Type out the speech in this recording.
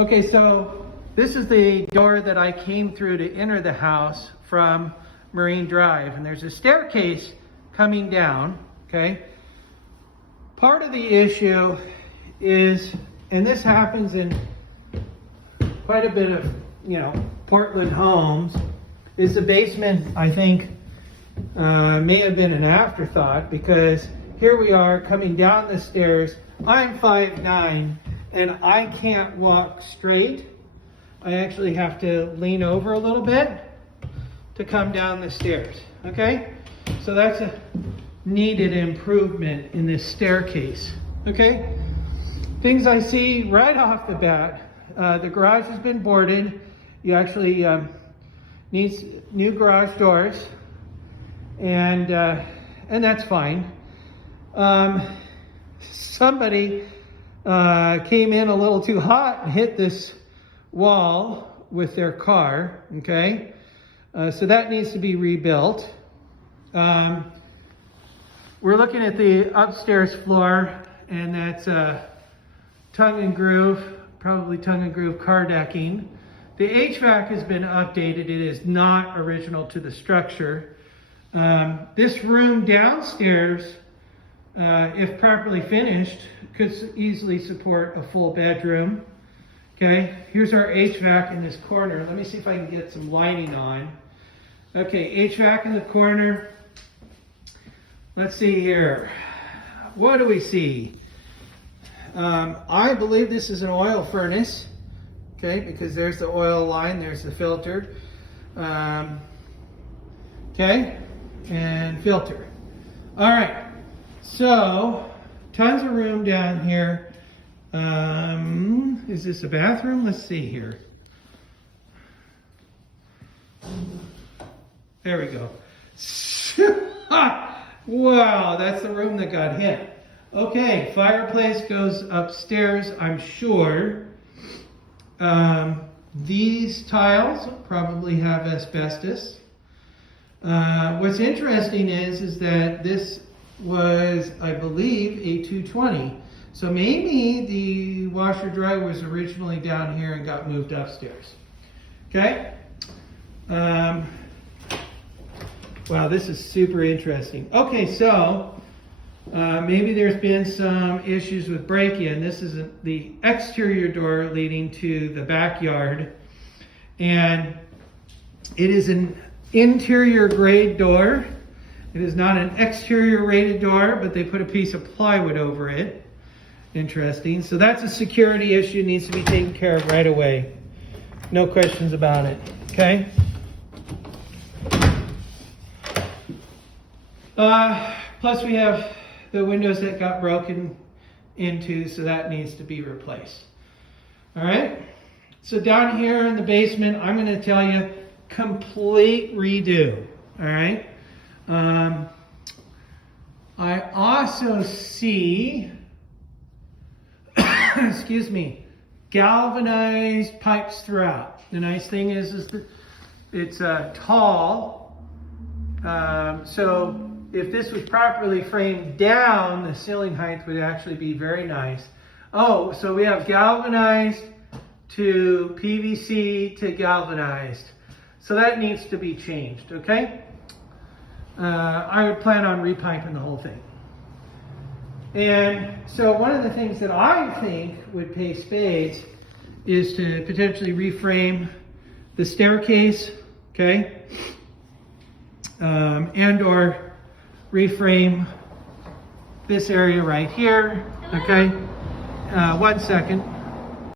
Okay, so this is the door that I came through to enter the house from Marine Drive, and there's a staircase coming down, okay? Part of the issue is, and this happens in quite a bit of, Portland homes, is the basement, I think, may have been an afterthought, because here we are coming down the stairs. I'm 5'9", and I can't walk straight. I actually have to lean over a little bit to come down the stairs, okay? So that's a needed improvement in this staircase, okay? Things I see right off the bat, the garage has been boarded. You actually needs new garage doors, and that's fine. Somebody came in a little too hot and hit this wall with their car, okay? So that needs to be rebuilt. We're looking at the upstairs floor, and that's tongue and groove, probably tongue and groove car decking. The HVAC has been updated. It is not original to the structure. This room downstairs, if properly finished, could easily support a full bedroom. Okay, here's our HVAC in this corner. Let me see if I can get some lighting on. Okay, HVAC in the corner. Let's see here. What do we see? I believe this is an oil furnace. Okay, because there's the oil line, there's the filter. Okay, and filter. All right, so tons of room down here. Is this a bathroom? Let's see here. There we go. Wow, that's the room that got hit. Okay, fireplace goes upstairs, I'm sure. These tiles probably have asbestos. What's interesting is that this was, I believe, a 220. So maybe the washer dryer was originally down here and got moved upstairs. Okay? Wow, this is super interesting. Okay, so maybe there's been some issues with break-in. This is the exterior door leading to the backyard. And it is an interior grade door. It is not an exterior rated door, but they put a piece of plywood over it. Interesting. So that's a security issue, needs to be taken care of right away. No questions about it. Okay? Plus we have the windows that got broken into, so that needs to be replaced. All right? So down here in the basement, I'm going to tell you, complete redo. All right? I also see, excuse me, galvanized pipes throughout. The nice thing is that it's tall, so if this was properly framed down, the ceiling height would actually be very nice. Oh, so we have galvanized to PVC to galvanized. So that needs to be changed, okay? I would plan on repiping the whole thing. And so one of the things that I think would pay spades is to potentially reframe the staircase, okay? And or reframe this area right here, okay? 1 second.